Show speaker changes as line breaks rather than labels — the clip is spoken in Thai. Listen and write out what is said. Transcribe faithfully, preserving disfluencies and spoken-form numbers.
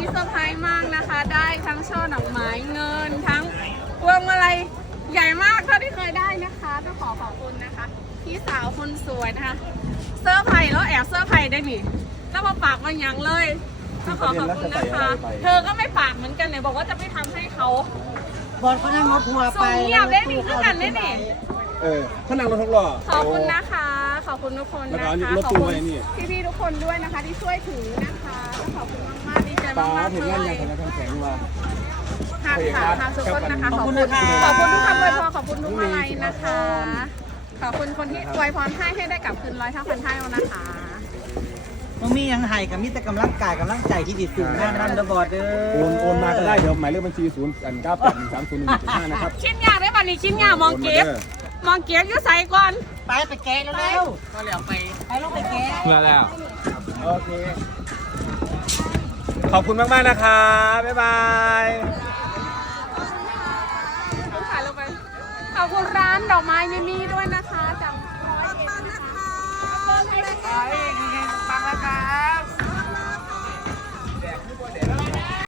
นี้เซอร์ไพรส์มากนะคะ ได้ทั้งช่อดอกไม้เงินทั้งพวงมาลัยใหญ่มากเท่าที่เคยได้นะคะต้องขอขอบคุณนะคะพี่สาวคนสวยนะคะเซอร์ไพรส์แล้วแอบเซอร์ไพรส์ได้หนิแล้วมาฝากมาอย่างเลยต้องขอขอบคุณนะคะเธอก็ไม่ฝากเหมือนกันเนี่ยบอกว่าจะไม่ทำให้เขา
บอลเขานั่งรถทัวร์ไป
ส่งเงียบได้หนิคือกันได้หนิ
เออเขานั่งรถทุกล้อ
ขอบคุณนะคะ ขอบคุณทุกคน
แล้ว
นะ
ก็อันนี้
คะ
รถ
ขอบ
ตู้
คุณ
ไว้นี่
พี่ๆทุกคนด้วยนะคะ ที่ช่วยถือนะคะต้องขอบคุณมากๆดีใจ
ปลาม
ากๆ
ถึง
เล
งาน
ย
ยังทำน้ำแข็งมา
ค่ะค่ะค่ะสุกนนะคะ
ขอบคุณนะคะ
ขอบคุณทุกคำอวยพรขอบคุณทุกอะไรนะคะ ขอบคุณคนที่อวยพรให้ให้ได้กลับคืนร้อยเท่าพันเท่านะคะ
มึงมียังไห้กับมีแต่กำลังกายกำลังใจที่ดีสุดงานนั่นเดอะบอดเด้อ
โอนโอนมาก็ได้เดี๋ยวหมายเลขบัญชีศูนย์อันเก้าแปดหนึ่งสามศูนย์หนึ่งจุดห้านะครับ
คิดยากได้ป่ะนี่คิดยากมองเก็บมองเก็บยุ่ใส่ก่อน
ไปไปแกะแล้วเร็วก็แล้วไปไปลงไปแกะ
เมื่อแล้ว
โอเค ขอบคุณมาก ๆ นะครับบ๊ายบาย
ต้องถ่ายลงไปขอบคุณร้านดอกไม้มิมี่ด้วยนะคะจากร้อยเอ็ดนะคะ